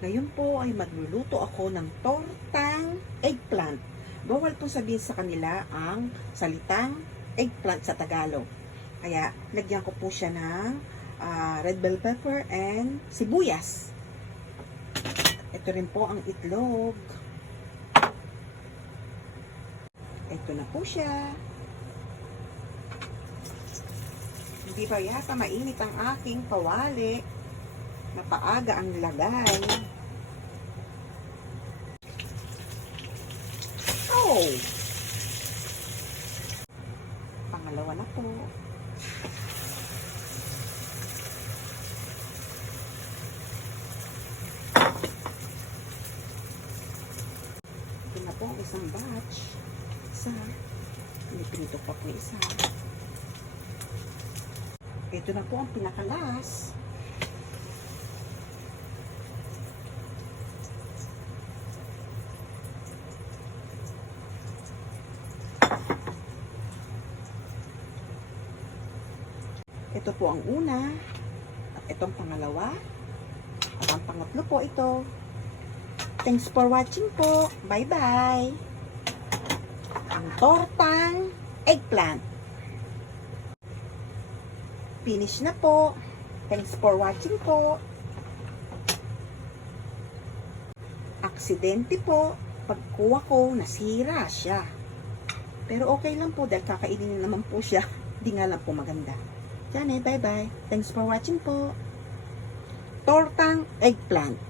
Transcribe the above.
Ngayon po ay magluluto ako ng tortang eggplant. Bawal po sabihin sa kanila ang salitang eggplant sa Tagalog. Kaya lagyan ko po siya ng red bell pepper and sibuyas. Ito rin po ang itlog. Ito na po siya. Hindi pa yata mainit ang aking kawali. Napaaga ang lagay. Oh! Pangalawa na po. Ito na po ang isang batch. Isa. Pinito pa po isa. Ito na po ang pinakalas. Ito po ang una, at itong pangalawa, at ang pangatlo po ito. Thanks for watching po. Bye-bye! Ang tortang eggplant. Finish na po. Thanks for watching po. Aksidente po. Pagkuha ko, nasira siya. Pero okay lang po dahil kakainin naman po siya. Di nga lang po maganda. Diyan bye-bye. Thanks for watching po. Tortang eggplant.